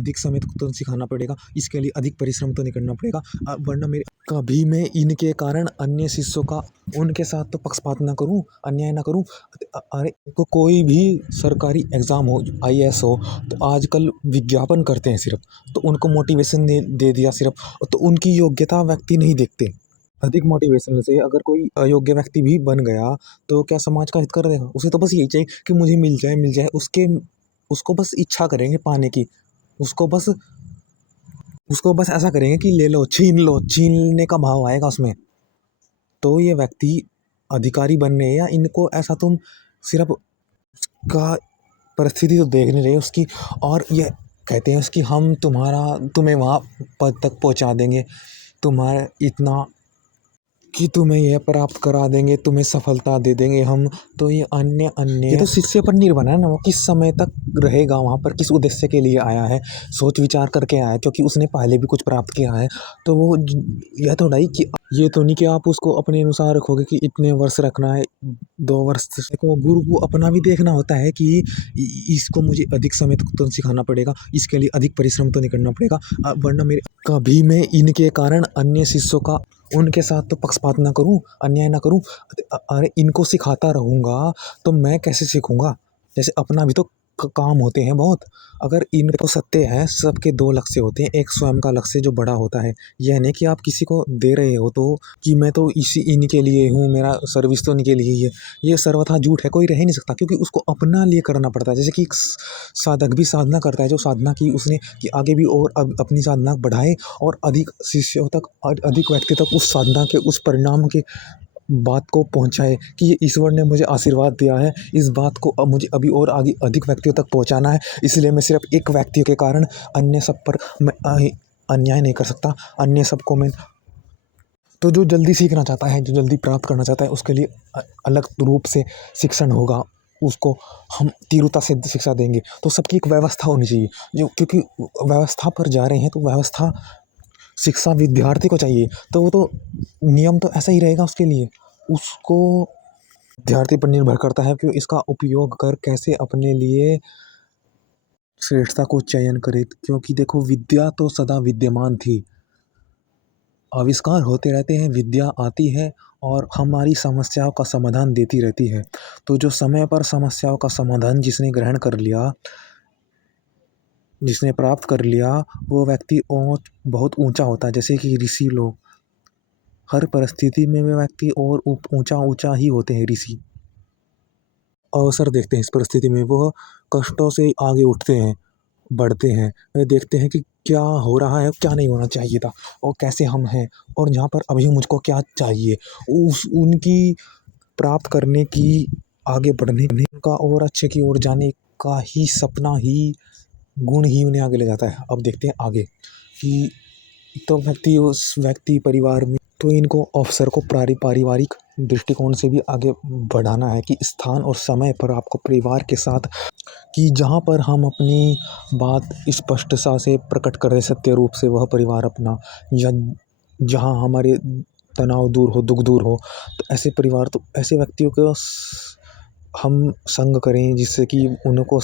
अधिक समय तक तो सिखाना पड़ेगा, इसके लिए अधिक परिश्रम तो नहीं करना पड़ेगा, वरना मेरे कभी मैं इनके कारण अन्य शिष्यों का उनके साथ तो पक्षपात ना करूं, अन्याय ना करूं। अरे तो कोई भी सरकारी एग्ज़ाम हो, आईएएस हो, तो आजकल विज्ञापन करते हैं सिर्फ, तो उनको मोटिवेशन दे दिया सिर्फ, तो उनकी योग्यता व्यक्ति नहीं देखते। अधिक मोटिवेशन से अगर कोई अयोग्य व्यक्ति भी बन गया तो क्या समाज का हित कर देगा? उसे तो बस यही चाहिए कि मुझे मिल जाए, उसको बस इच्छा करेंगे पाने की। उसको बस उसको बस ऐसा करेंगे कि ले लो, छीनने का भाव आएगा उसमें। तो ये व्यक्ति अधिकारी बनने या इनको ऐसा तुम सिर्फ का परिस्थिति तो देख नहीं रहे उसकी, और ये कहते हैं उसकी हम तुम्हें वहाँ पद तक पहुँचा देंगे, तुम्हारे इतना कि तुम्हें यह प्राप्त करा देंगे, तुम्हें सफलता दे देंगे हम। तो ये तो शिष्य पर निर्भर है ना, वो किस समय तक रहेगा वहाँ पर, किस उद्देश्य के लिए आया है, सोच विचार करके आया है, क्योंकि उसने पहले भी कुछ प्राप्त किया है। तो वो यह थोड़ा ही कि ये तो नहीं कि आप उसको अपने अनुसार रखोगे कि इतने वर्ष रखना है, 2 वर्ष को गुरु को अपना भी देखना होता है कि इसको मुझे अधिक समय तक तो सिखाना पड़ेगा, इसके लिए अधिक परिश्रम तो नहीं करना पड़ेगा, वरना मेरे कभी मैं इनके कारण अन्य शिष्यों का उनके साथ तो पक्षपात ना करूं, अन्याय ना करूं। अरे इनको सिखाता रहूंगा तो मैं कैसे सीखूंगा? जैसे अपना भी तो काम होते हैं बहुत। अगर इनको सत्य है, सबके 2 लक्ष्य होते हैं, एक स्वयं का लक्ष्य जो बड़ा होता है, यह नहीं कि आप किसी को दे रहे हो तो कि मैं तो इनके लिए हूँ, मेरा सर्विस तो इनके लिए ही है। ये सर्वथा झूठ है, कोई रह ही नहीं सकता, क्योंकि उसको अपना लिए करना पड़ता है। जैसे कि एक साधक भी साधना करता है, जो साधना की उसने कि आगे भी और अपनी साधना बढ़ाए और अधिक शिष्यों तक, अधिक व्यक्ति तक उस साधना के उस परिणाम के बात को पहुंचाए कि ये ईश्वर ने मुझे आशीर्वाद दिया है, इस बात को अब मुझे अभी और आगे अधिक व्यक्तियों तक पहुंचाना है। इसलिए मैं सिर्फ एक व्यक्ति के कारण अन्य सब पर मैं अन्याय नहीं कर सकता, अन्य सबको मैं। तो जो जल्दी सीखना चाहता है, जो जल्दी प्राप्त करना चाहता है, उसके लिए अलग रूप से शिक्षण होगा, उसको हम तीव्रता से शिक्षा देंगे। तो सबकी एक व्यवस्था होनी चाहिए, जो क्योंकि व्यवस्था पर जा रहे हैं तो व्यवस्था शिक्षा विद्यार्थी को चाहिए, तो वो तो नियम तो ऐसा ही रहेगा उसके लिए। उसको विद्यार्थी पर निर्भर करता है कि इसका उपयोग कर कैसे अपने लिए श्रेष्ठता को चयन करे, क्योंकि देखो विद्या तो सदा विद्यमान थी, आविष्कार होते रहते हैं, विद्या आती है और हमारी समस्याओं का समाधान देती रहती है। तो जो समय पर समस्याओं का समाधान जिसने ग्रहण कर लिया, जिसने प्राप्त कर लिया, वो व्यक्ति और बहुत ऊंचा होता है। जैसे कि ऋषि लोग, हर परिस्थिति में वे व्यक्ति और ऊंचा ऊंचा ही होते हैं ऋषि। अवसर देखते हैं इस परिस्थिति में, वो कष्टों से आगे उठते हैं, बढ़ते हैं, वे देखते हैं कि क्या हो रहा है, क्या नहीं होना चाहिए था, और कैसे हम हैं, और यहाँ पर अभी मुझको क्या चाहिए, उनकी प्राप्त करने की, आगे बढ़ने का और अच्छे की ओर जाने का ही सपना ही, गुण ही उन्हें आगे ले जाता है। अब देखते हैं आगे कि तो उस व्यक्ति परिवार में तो इनको अवसर को पारिवारिक दृष्टिकोण से भी आगे बढ़ाना है कि स्थान और समय पर आपको परिवार के साथ, कि जहाँ पर हम अपनी बात स्पष्टता से प्रकट करें सत्य रूप से, वह परिवार अपना, या जहाँ हमारे तनाव दूर हो, दुख दूर हो, तो ऐसे परिवार, तो ऐसे व्यक्तियों को हम संग करें, जिससे कि उनको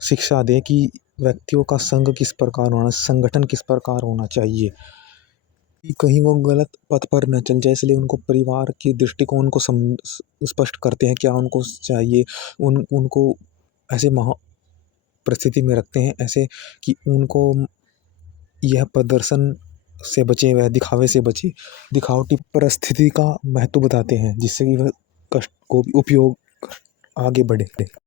शिक्षा दें कि व्यक्तियों का संग किस प्रकार होना, संगठन किस प्रकार होना चाहिए, कि कहीं वो गलत पथ पर न चल जाए। इसलिए उनको परिवार के दृष्टिकोण को स्पष्ट करते हैं क्या उनको चाहिए, उनको ऐसे परिस्थिति में रखते हैं, ऐसे कि उनको यह प्रदर्शन से बचे, वह दिखावे से बचे, दिखावटी परिस्थिति का महत्व बताते हैं, जिससे कि वह कष्ट को उपयोग आगे बढ़े।